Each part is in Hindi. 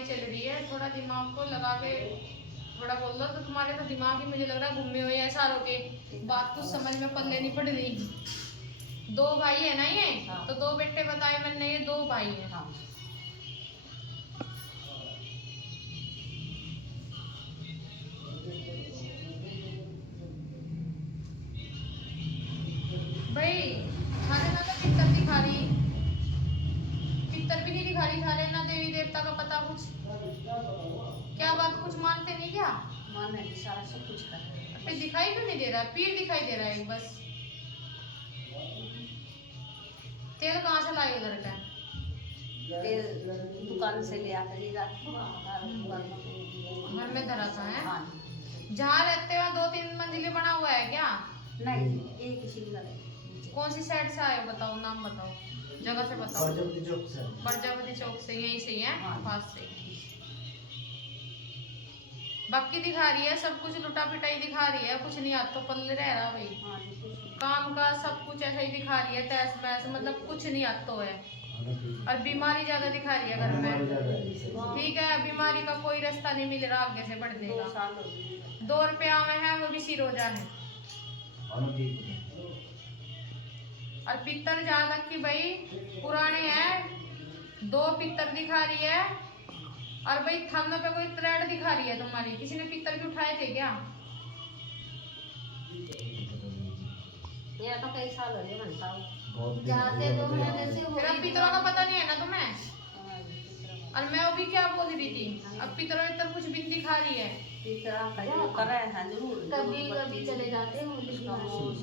बीमारी चल रही है, थोड़ा दिमाग को लगा के थोड़ा बोल दो। तो तुम्हारे तो दिमाग ही मुझे लग रहा है घूमे हुए हैं सारों के, बात कुछ समझ में पल्ले नहीं पड़ रही। 2 भाई है ना ये? हाँ। तो 2 बेटे बताए मैंने, ये 2 भाई है। हाँ। भाई खाने ना तो पिक्चर दिखा रही, पिक्चर भी नहीं दिखा रही, सारे ना देवी देवता का पता कुछ। क्या बात, कुछ मानते नहीं क्या? माने सारा सब कुछ कर रहे हैं। फिर दिखाई क्यों नहीं दे रहा? पीर दिखाई दे रहा है बस। तेल कहाँ से लाए उधर का? तेल दुकान से ले आकर ही रात को घर में धरा था है? हाँ। जहाँ रहते हो 2-3 मंजिले बना हुआ है क्या? नहीं, एक ही सिंगल है। कौन सी साइड से आए हो बताओ, नाम बताओ, जगह से बताओ। प्रजापति चौक से। प्रजापति चौक से, यहीं से ही है? हाँ। पास से। बाकी दिखा रही है सब कुछ, लुटा पिटाई दिखा रही है, कुछ नहीं हाथ तो पल्ले रह रहा भाई। हाँ, जी कुछ नहीं। काम का सब कुछ ऐसा ही दिखा रही है, तैस मैस, मतलब कुछ नहीं हाथ तो है। और बीमारी ज्यादा दिखा रही है घर में। ठीक है, बीमारी का कोई रास्ता नहीं मिल रहा आगे से बढ़ने 2 का। साल हो गए। 2 रुपया में है, वो भी सिरोजा है। और पित्तर जहाँ तक कि भाई पुराने हैं, 2 पित्तर दिखा रही है। और भाई थंब पे कोई थ्रेड दिखा रही है तुम्हारी, किसी ने पित्तर भी उठाए थे क्या? ये तो कई साल हो गए बनता हूँ। जाते तो हैं जैसे फिर अब पितरों का पता नहीं है ना तुम्हें? और मैं अभी क्या बोल रही थी, अब पितरों इतर कुछ भी नहीं दिखा रही है। कर रहे हैं जरूर, कभी कभी चले जाते हैं।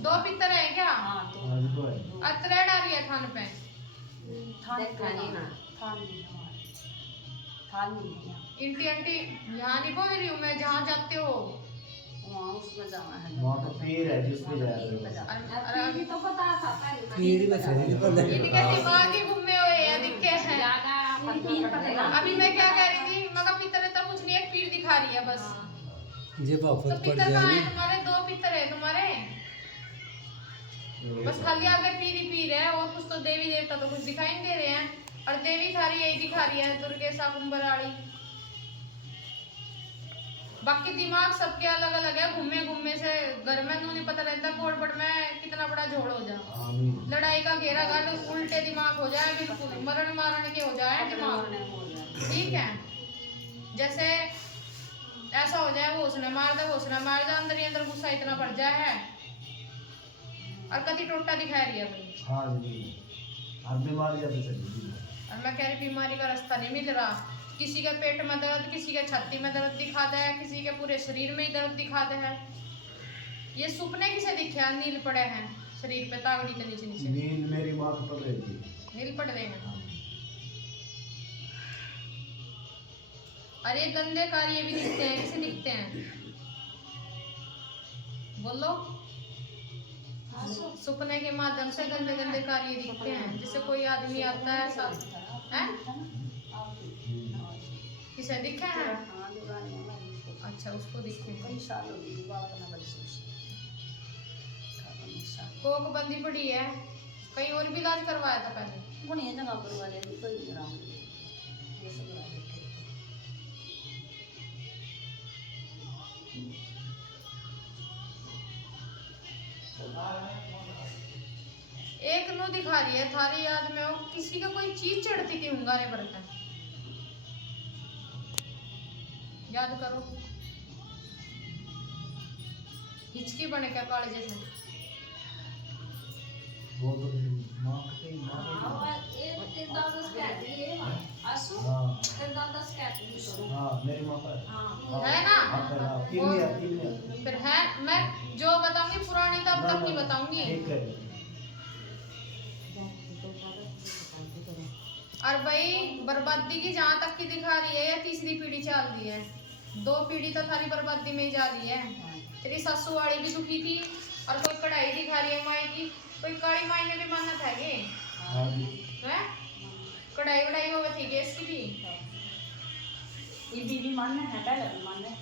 2 पित्तर है क्या? हाँ, तो और थ्रेड आ रही है थान पे? इंटी अंटी यहाँ नहीं बोल रही हूँ मैं, जहाँ जाते हो वहाँ उसमें जाना है। वहाँ तो पीर है जिसमें जा रहे हो। तो पता था इनके दिमाग ही घूमे हुए हैं, दिखे हैं। अभी मैं क्या कह रही थी, मगर पितर तो कुछ नहीं, एक पीर दिखा रही है बस। तो पितर कहाँ है तुम्हारे? 2 पितर है तुम्हारे, बस खाली आगे पीर ही पीर है, और कुछ तो देवी देवता तो कुछ दिखाई नहीं दे रहे हैं। और देवी थारी यही दिखा रही है, दुर्गे शाकुंभराड़ी। बाकी दिमाग सबके अलग अलग है, घूमे घूमे से घर में नहीं पता रहता कोटबड़ में कितना बड़ा झोड़ हो जाए, लड़ाई का घेरा गाल, उल्टे दिमाग हो जाए, बिल्कुल मरण मारण के हो जाए दिमाग। ठीक है, जैसे ऐसा हो जाए, वो उसने मार दे, वो उसने मार दे, अंदर ही अंदर गुस्सा इतना बढ़ जाए है। और कति टोटा दिखा रही है भाई। हाँ जी, अब बीमारी ज्यादा चल रही है। और मैं कह रही बीमारी का रास्ता नहीं मिल रहा। किसी के पेट में दर्द, किसी के छाती में दर्द दिखाता है, किसी के पूरे शरीर में ही दर्द दिखाता है। ये सुपने किसे दिखे हैं? नील पड़े हैं शरीर पे, तागड़ी के नीचे नीचे नींद मेरी माँ को पड़ रही थी। नील पड़ रहे हैं। और ये गंदे कार्य भी दिखते हैं, किसे दिखते हैं बोलो? सुपने के माध्यम से गंदे गंदे कार्य दिखते हैं, जिससे कोई आदमी आता है सब है। किसे दिखे हैं? अच्छा, उसको दिखे। कई साल हो गए कोक बंदी पड़ी है, कहीं और भी इलाज करवाया था पहले? बढ़िया जगह पर वाले भी कोई ग्राम ये सब लगा बैठे एक नो दिखा रही है थारी याद में, वो किसी का कोई चीज चढ़ती थी hunगारे बर्तन, याद करो। हिचकी बने क्या काले जैसे? वो तो माँ के हाँ मेरी माँ पर है ना? फिर फिर है, मैं जो बताऊंगी पुरानी तब तक की बताऊंगी। ठीक है। और भाई बर्बादी की जहाँ तक की दिखा रही है, या तीसरी पीढ़ी चल रही है, 2 पीढ़ी तो थारी बर्बादी में ही जा रही है। तेरी सासू वाली भी दुखी थी, और कोई कढ़ाई दिखा रही है माई की, कोई काली माई ने भी मानत है हैं? कढ़ाई वढ़ाई हो गई थी गैस की भी। ये बीबी मानना है, पहले भी मानना है,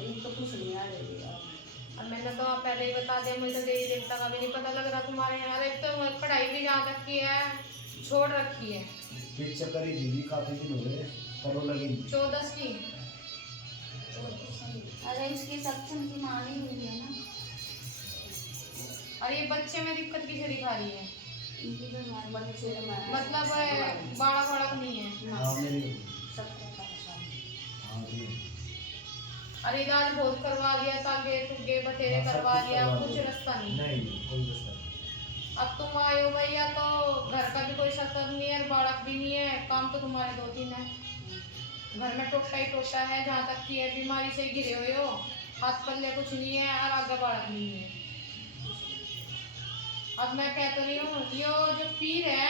ये तो कुछ नहीं आ रही। और मैंने तो पहले ही बता दिया, मुझे तो देवी देवता का भी नहीं पता लग रहा तुम्हारे यहाँ। एक तो कढ़ाई भी जहाँ तक की है छोड़ रखी है। बीच चक्कर ही दीदी काफी दिन हो गए, करो लगी 14वीं 14वीं। अरे इसकी सक्शन की मानी हुई है ना। और ये बच्चे में दिक्कत किसे दिखा रही है? इनकी तो नॉर्मल से मतलब बाड़ा बाड़ा नहीं है। हाँ मेरी सबको परेशान। हाँ जी अरे इलाज बहुत करवा लिया, तागे तुगे बतेरे हाँ, सब करवा कुछ लिया, करवा कुछ लिया। रास्ता नहीं। नहीं कोई रास्ता नहीं। अब तुम आए हो भैया तो घर का भी कोई शकल नहीं है, बाड़क भी नहीं है, काम तो तुम्हारे 2-3 है। घर में टोटा ही टोटा है, जहाँ तक कि है बीमारी से गिरे हुए हो, हाथ पल्ले कुछ नहीं है और आगे बाड़क नहीं है। अब मैं कह तो रही हूँ यो जो पीर है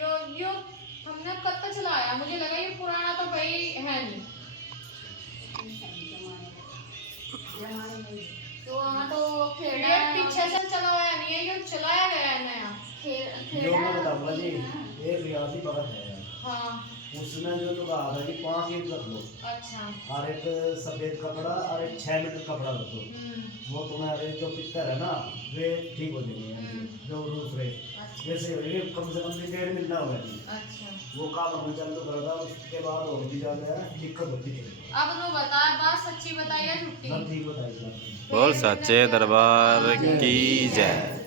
यो हमने कब तक चलाया, मुझे लगा ये पुराना तो भाई है नहीं। तो वहाँ तो खेड़ा ये पीछे से चलाया नहीं है, ये चलाया गया है नया। जो मैं बताऊंगा जी एक रियासी भगत है हाँ उसने जो तो कहा था कि 5 ईंट रख लो अच्छा। और एक सफेद कपड़ा और एक 6 मीटर कपड़ा रख दो, वो तुम्हारे जो पिक्चर है ना वे ठीक हो जाएंगे जो दूसरे अच्छा जैसे ये कम से कम 1.5 महीना हो गया अच्छा। वो काम हमें चालू कर रहा उसके बाद और भी ज्यादा दिक्कत होती है। अब नो बता, बात सच्ची बताइए झूठी? सब ठीक बताइए। बोल सच्चे दरबार की जय।